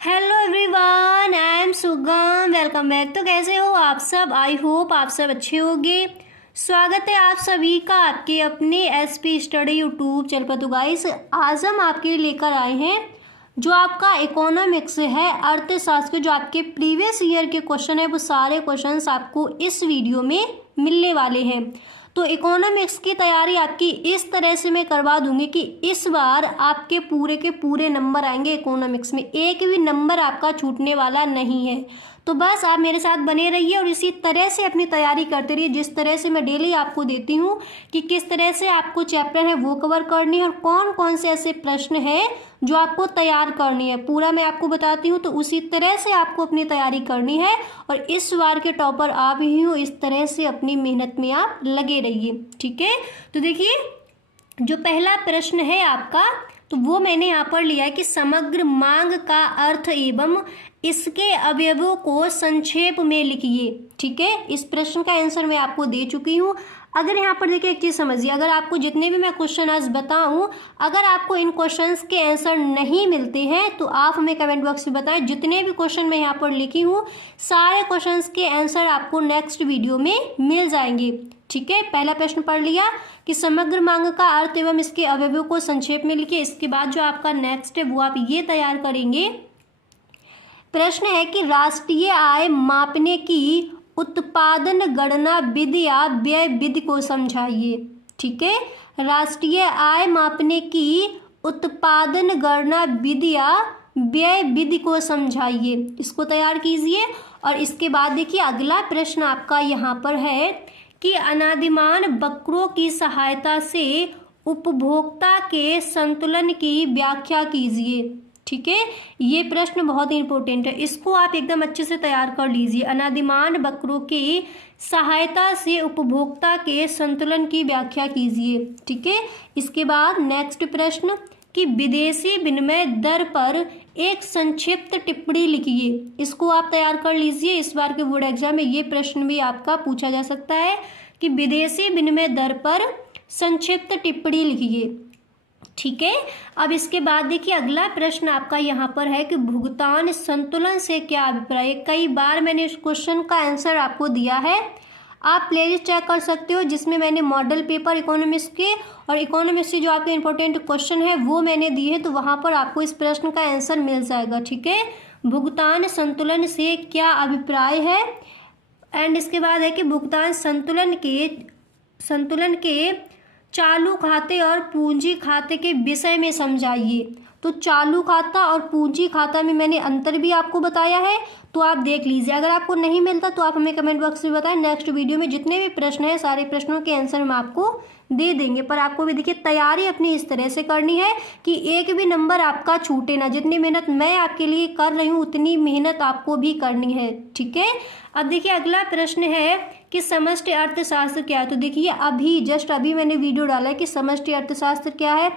Hello everyone, I am सुगम, welcome back. तो कैसे हो आप सब? आई होप आप सब अच्छे होंगे। स्वागत है आप सभी का आपके अपने एसपी स्टडी यूट्यूब चैनल पर। तो गाइस, आज हम आपके लिए लेकर आए हैं जो आपका इकोनॉमिक्स है, अर्थशास्त्र के जो आपके प्रीवियस ईयर के क्वेश्चन है, वो सारे क्वेश्चंस आपको इस वीडियो में मिलने वाले हैं। तो इकोनॉमिक्स की तैयारी आपकी इस तरह से मैं करवा दूंगी कि इस बार आपके पूरे के पूरे नंबर आएंगे इकोनॉमिक्स में, एक भी नंबर आपका छूटने वाला नहीं है। तो बस आप मेरे साथ बने रहिए और इसी तरह से अपनी तैयारी करते रहिए, जिस तरह से मैं डेली आपको देती हूँ कि किस तरह से आपको चैप्टर है वो कवर करनी है और कौन कौन से ऐसे प्रश्न हैं जो आपको तैयार करनी है, पूरा मैं आपको बताती हूँ। तो उसी तरह से आपको अपनी तैयारी करनी है और इस बार के टॉपर आप ही हो, इस तरह से अपनी मेहनत में आप लगे रहिए, ठीक है। तो देखिए, जो पहला प्रश्न है आपका, तो वो मैंने यहाँ पर लिया है कि समग्र मांग का अर्थ एवं इसके अवयवों को संक्षेप में लिखिए, ठीक है। इस प्रश्न का आंसर मैं आपको दे चुकी हूँ। अगर यहाँ पर देखिए एक चीज़ समझिए, अगर आपको जितने भी मैं क्वेश्चन आज बताऊँ, अगर आपको इन क्वेश्चंस के आंसर नहीं मिलते हैं तो आप हमें कमेंट बॉक्स में बताएं। जितने भी क्वेश्चन मैं यहाँ पर लिखी हूँ, सारे क्वेश्चंस के आंसर आपको नेक्स्ट वीडियो में मिल जाएंगे, ठीक है। पहला प्रश्न पढ़ लिया कि समग्र मांग का अर्थ एवं इसके अवयवों को संक्षेप में लिखिए। इसके बाद जो आपका नेक्स्ट है वो आप ये तैयार करेंगे। प्रश्न है कि राष्ट्रीय आय मापने की उत्पादन गणना विधि या व्यय विधि को समझाइए, ठीक है। राष्ट्रीय आय मापने की उत्पादन गणना विधि या व्यय विधि को समझाइए, इसको तैयार कीजिए। और इसके बाद देखिए अगला प्रश्न आपका यहाँ पर है कि अनादिमान वक्रों की सहायता से उपभोक्ता के संतुलन की व्याख्या कीजिए, ठीक है। ये प्रश्न बहुत ही इंपॉर्टेंट है, इसको आप एकदम अच्छे से तैयार कर लीजिए। अनादिमान वक्रों की सहायता से उपभोक्ता के संतुलन की व्याख्या कीजिए, ठीक है। इसके बाद नेक्स्ट प्रश्न कि विदेशी विनिमय दर पर एक संक्षिप्त टिप्पणी लिखिए, इसको आप तैयार कर लीजिए। इस बार के बोर्ड एग्जाम में ये प्रश्न भी आपका पूछा जा सकता है कि विदेशी विनिमय दर पर संक्षिप्त टिप्पणी लिखिए, ठीक है। अब इसके बाद देखिए अगला प्रश्न आपका यहाँ पर है कि भुगतान संतुलन से क्या अभिप्राय है। कई बार मैंने इस क्वेश्चन का आंसर आपको दिया है, आप प्लेलिस्ट चेक कर सकते हो जिसमें मैंने मॉडल पेपर इकोनॉमिक्स के और इकोनॉमिक्स के जो आपके इंपॉर्टेंट क्वेश्चन है वो मैंने दिए हैं, तो वहाँ पर आपको इस प्रश्न का आंसर मिल जाएगा, ठीक है। भुगतान संतुलन से क्या अभिप्राय है। एंड इसके बाद है कि भुगतान संतुलन के चालू खाते और पूंजी खाते के विषय में समझाइए। तो चालू खाता और पूंजी खाता में मैंने अंतर भी आपको बताया है, तो आप देख लीजिए। अगर आपको नहीं मिलता तो आप हमें कमेंट बॉक्स में बताएं। नेक्स्ट वीडियो में जितने भी प्रश्न हैं सारे प्रश्नों के आंसर हम आपको दे देंगे, पर आपको भी देखिए तैयारी अपनी इस तरह से करनी है कि एक भी नंबर आपका छूटे ना। जितनी मेहनत मैं आपके लिए कर रही हूँ उतनी मेहनत आपको भी करनी है, ठीक है। अब देखिए अगला प्रश्न है कि समष्टि अर्थशास्त्र क्या है। तो देखिए अभी मैंने वीडियो डाला है कि समष्टि अर्थशास्त्र क्या है,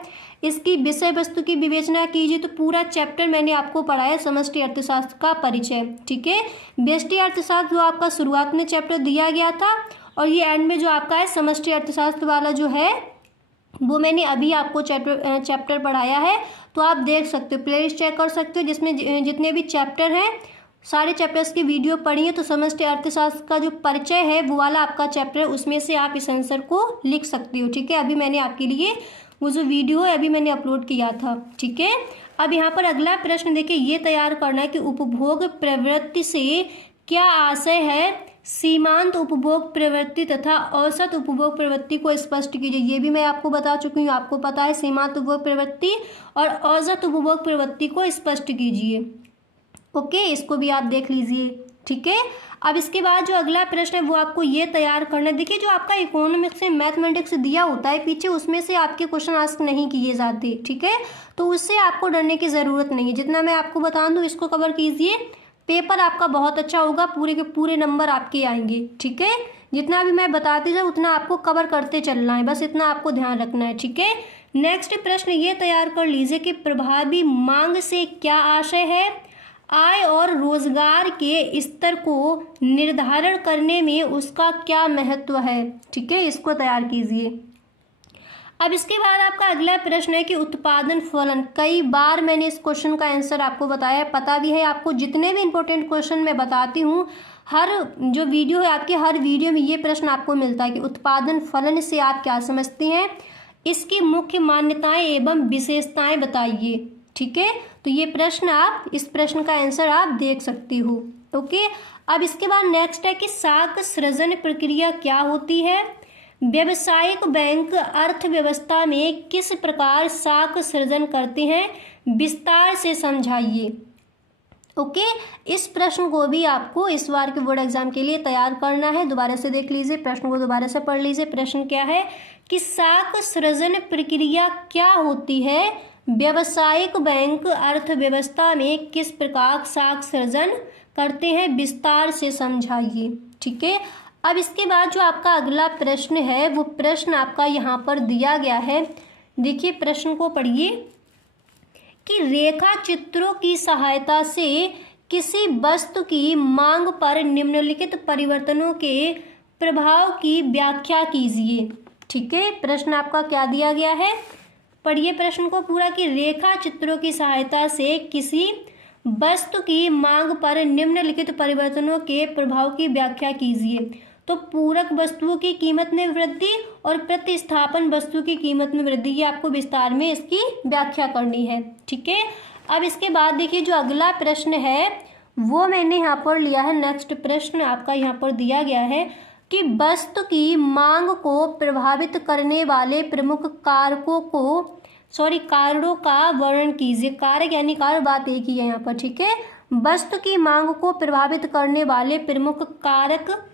इसकी विषय वस्तु की विवेचना कीजिए। तो पूरा चैप्टर मैंने आपको पढ़ाया समष्टि अर्थशास्त्र का परिचय, ठीक है। व्यष्टि अर्थशास्त्र जो आपका शुरुआत में चैप्टर दिया गया था और ये एंड में जो आपका है समष्टि अर्थशास्त्र वाला जो है वो मैंने अभी आपको चैप्टर पढ़ाया है। तो आप देख सकते हो, प्लेलिस्ट चेक कर सकते हो जिसमें जितने भी चैप्टर हैं सारे चैप्टर्स की वीडियो पढ़िए। तो समष्टि अर्थशास्त्र का जो परिचय है वो वाला आपका चैप्टर है, उसमें से आप इस आंसर को लिख सकते हो, ठीक है। अभी मैंने आपके लिए वो जो वीडियो है अभी मैंने अपलोड किया था, ठीक है। अब यहाँ पर अगला प्रश्न देखिए, ये तैयार करना है कि उपभोग प्रवृत्ति से क्या आशय है। सीमांत उपभोग प्रवृत्ति तथा औसत उपभोग प्रवृत्ति को स्पष्ट कीजिए। ये भी मैं आपको बता चुकी हूँ, आपको पता है सीमांत उपभोग प्रवृत्ति और औसत उपभोग प्रवृत्ति को स्पष्ट कीजिए, ओके। इसको भी आप देख लीजिए, ठीक है। अब इसके बाद जो अगला प्रश्न है वो आपको ये तैयार करना है। देखिए जो आपका इकोनॉमिक्स से मैथमेटिक्स दिया होता है पीछे, उसमें से आपके क्वेश्चन आस्क नहीं किए जाते, ठीक है। तो उससे आपको डरने की ज़रूरत नहीं है, जितना मैं आपको बता दूँ इसको कवर कीजिए। पेपर आपका बहुत अच्छा होगा, पूरे के पूरे नंबर आपके आएंगे, ठीक है। जितना भी मैं बताती जाऊँ उतना आपको कवर करते चलना है, बस इतना आपको ध्यान रखना है, ठीक है। नेक्स्ट प्रश्न ये तैयार कर लीजिए कि प्रभावी मांग से क्या आशय है। आय और रोजगार के स्तर को निर्धारण करने में उसका क्या महत्व है, ठीक है। इसको तैयार कीजिए। अब इसके बाद आपका अगला प्रश्न है कि उत्पादन फलन। कई बार मैंने इस क्वेश्चन का आंसर आपको बताया है, पता भी है आपको। जितने भी इंपॉर्टेंट क्वेश्चन मैं बताती हूँ, हर जो वीडियो है आपके, हर वीडियो में ये प्रश्न आपको मिलता है कि उत्पादन फलन से आप क्या समझते हैं, इसकी मुख्य मान्यताएं एवं विशेषताएं बताइए। ठीक है, तो ये प्रश्न आप, इस प्रश्न का आंसर आप देख सकती हो। ओके, अब इसके बाद नेक्स्ट है कि साख सृजन प्रक्रिया क्या होती है। व्यावसायिक बैंक अर्थव्यवस्था में किस प्रकार साख सृजन करते हैं, विस्तार से समझाइए। ओके, इस प्रश्न को भी आपको इस बार के बोर्ड एग्जाम के लिए तैयार करना है। दोबारा से देख लीजिए, प्रश्न को दोबारा से पढ़ लीजिए। प्रश्न क्या है कि साख सृजन प्रक्रिया क्या होती है, व्यावसायिक बैंक अर्थव्यवस्था में किस प्रकार साख सृजन करते हैं, विस्तार से समझाइए। ठीक है, अब इसके बाद जो आपका अगला प्रश्न है, वो प्रश्न आपका यहाँ पर दिया गया है। देखिए प्रश्न को पढ़िए कि रेखा चित्रों की सहायता से किसी वस्तु की मांग पर निम्नलिखित परिवर्तनों के प्रभाव की व्याख्या कीजिए। ठीक है, प्रश्न आपका क्या दिया गया है, पढ़िए प्रश्न को पूरा कि रेखा चित्रों की सहायता से किसी वस्तु की मांग पर निम्नलिखित परिवर्तनों के प्रभाव की व्याख्या कीजिए। तो पूरक वस्तुओं की कीमत में वृद्धि और प्रतिस्थापन वस्तु की कीमत में वृद्धि, ये आपको विस्तार में इसकी व्याख्या करनी है। ठीक है, अब इसके बाद देखिए जो अगला प्रश्न है वो मैंने यहाँ पर लिया है। नेक्स्ट प्रश्न आपका यहाँ पर दिया गया है कि वस्तु की मांग को प्रभावित करने वाले प्रमुख कारणों का वर्णन कीजिए। कारक यानी कारक, बात एक ही है यहाँ पर। ठीक है, वस्तु की मांग को प्रभावित करने वाले प्रमुख कारक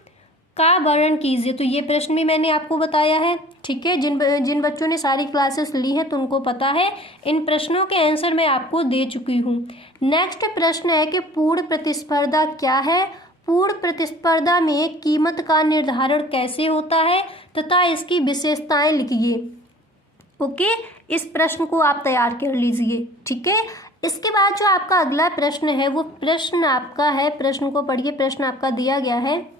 का वर्णन कीजिए। तो ये प्रश्न भी मैंने आपको बताया है। ठीक है, जिन बच्चों ने सारी क्लासेस ली हैं तो उनको पता है, इन प्रश्नों के आंसर मैं आपको दे चुकी हूँ। नेक्स्ट प्रश्न है कि पूर्ण प्रतिस्पर्धा क्या है, पूर्ण प्रतिस्पर्धा में कीमत का निर्धारण कैसे होता है तथा इसकी विशेषताएं लिखिए। ओके, इस प्रश्न को आप तैयार कर लीजिए। ठीक है, इसके बाद जो आपका अगला प्रश्न है वो प्रश्न आपका है, प्रश्न को पढ़िए। प्रश्न आपका दिया गया है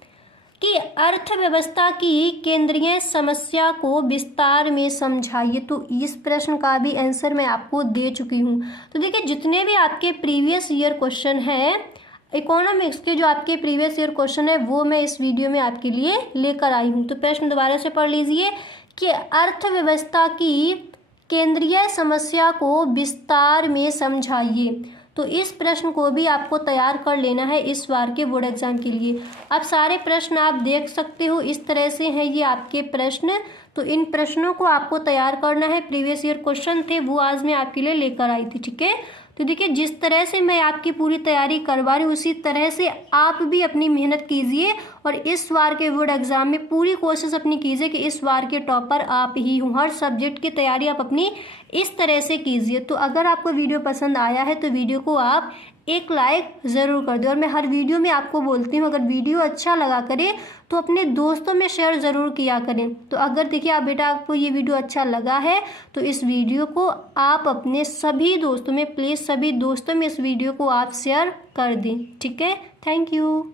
कि अर्थव्यवस्था की केंद्रीय समस्या को विस्तार में समझाइए। तो इस प्रश्न का भी आंसर मैं आपको दे चुकी हूँ। तो देखिए जितने भी आपके प्रीवियस ईयर क्वेश्चन हैं, इकोनॉमिक्स के जो आपके प्रीवियस ईयर क्वेश्चन है वो मैं इस वीडियो में आपके लिए लेकर आई हूँ। तो प्रश्न दोबारा से पढ़ लीजिए कि अर्थव्यवस्था की केंद्रीय समस्या को विस्तार में समझाइए। तो इस प्रश्न को भी आपको तैयार कर लेना है इस बार के बोर्ड एग्जाम के लिए। अब सारे प्रश्न आप देख सकते हो, इस तरह से हैं ये आपके प्रश्न। तो इन प्रश्नों को आपको तैयार करना है। प्रीवियस ईयर क्वेश्चन थे वो आज मैं आपके लिए लेकर आई थी। ठीक है, तो देखिए जिस तरह से मैं आपकी पूरी तैयारी करवा रही हूँ उसी तरह से आप भी अपनी मेहनत कीजिए और इस बार के बोर्ड एग्जाम में पूरी कोशिश अपनी कीजिए कि इस बार के टॉपर आप ही हों। हर सब्जेक्ट की तैयारी आप अपनी इस तरह से कीजिए। तो अगर आपको वीडियो पसंद आया है तो वीडियो को आप एक लाइक ज़रूर कर दें। और मैं हर वीडियो में आपको बोलती हूँ अगर वीडियो अच्छा लगा करे तो अपने दोस्तों में शेयर ज़रूर किया करें। तो अगर देखिए आप बेटा आपको ये वीडियो अच्छा लगा है तो इस वीडियो को आप अपने सभी दोस्तों में, प्लीज़ सभी दोस्तों में इस वीडियो को आप शेयर कर दें। ठीक है, थैंक यू।